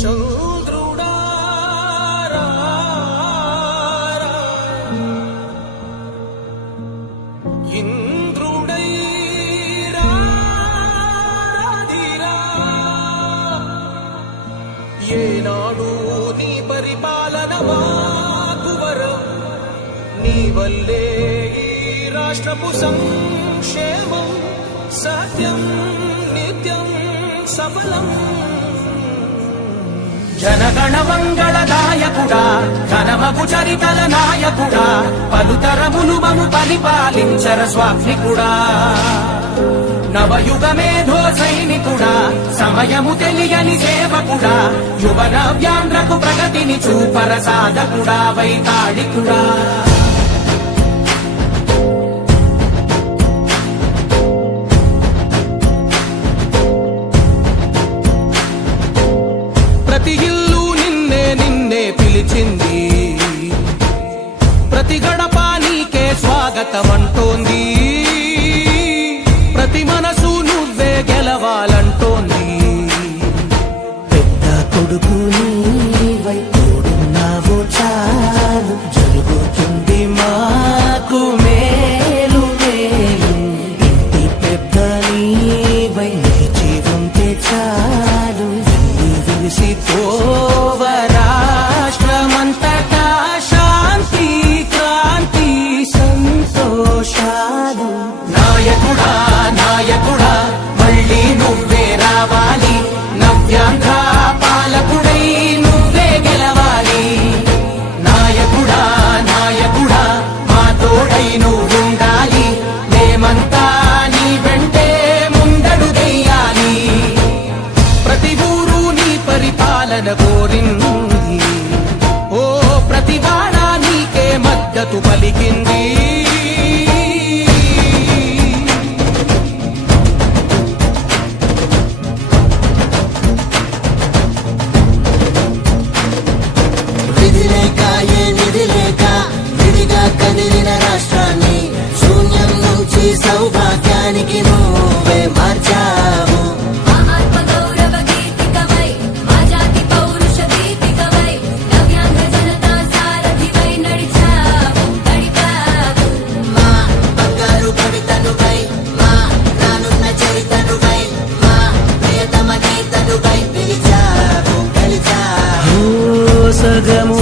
చంద్రుడా ఇంద్రుడై రాధిరా ఏనాడు నీ పరిపాలన మాకు వరం నీ వల్లే ఈ రాష్ట్రపు సంక్షేమం సత్యం నిత్యం సఫలం జనగణ మంగళదాయకుడా ఘనమగు చరితల నాయకుడా పలుతరములు మము పరిపాలించర స్వామికుడా నవయుగ మేధో సైనికుడా సమయము తెలియని సేవకుడా యువన వ్యాంధ్రకు ప్రగతిని చూపర సాధకుడా వైతాళికుడా ప్రతి ఇల్లు నిన్నే నిన్నే పిలిచింది ప్రతి గడప నీకే స్వాగతం అంటోంది ప్రతి మనసు నువ్వే గెలవాలంటోంది పెద్ద కొడుకు నీవై తోడున్నావు చాలు జరుగుతుంది మాకు మేలు మేలు ఇంటి పెద్ద నీవై నిలిచి ఉంటే చాలు విలిసి తోవ రాష్ట్రమంతటా శాంతి క్రాంతి సంతోషాలు నాయకుడా నాయకుడా మళ్ళీ నువ్వే రావాలి నవ్యాంధ్ర పాలకుడై నువ్వే గెలవాలి నాయకుడా నాయకుడా మా తోడై నువ్వుండాలి మేమంతా నీ వెంటే ముందడుగెయ్యాలి ప్రతి ఊరు నీ పరిపాలన కోరింది ఓ ప్రతి వాడ నీకే మద్దతు పలికింది విధి లేక ఏ నిధి లేక విడిగా కదిలిన రాష్ట్రాన్ని శూన్యం నుంచి సౌభాగ్యానికి నువ్వే మార్చావు మా ఆత్మగౌరవ గీతికవై మా జాతి పౌరుష దీపికవై నవ్యాంధ్ర జనతా సారథివై నడిచావు నడిపావు మా బంగారు కవితనువై మా రానున్న చరితనువై మా ప్రియతమ గీతనువై పిలిచావు గెలిచావు సగము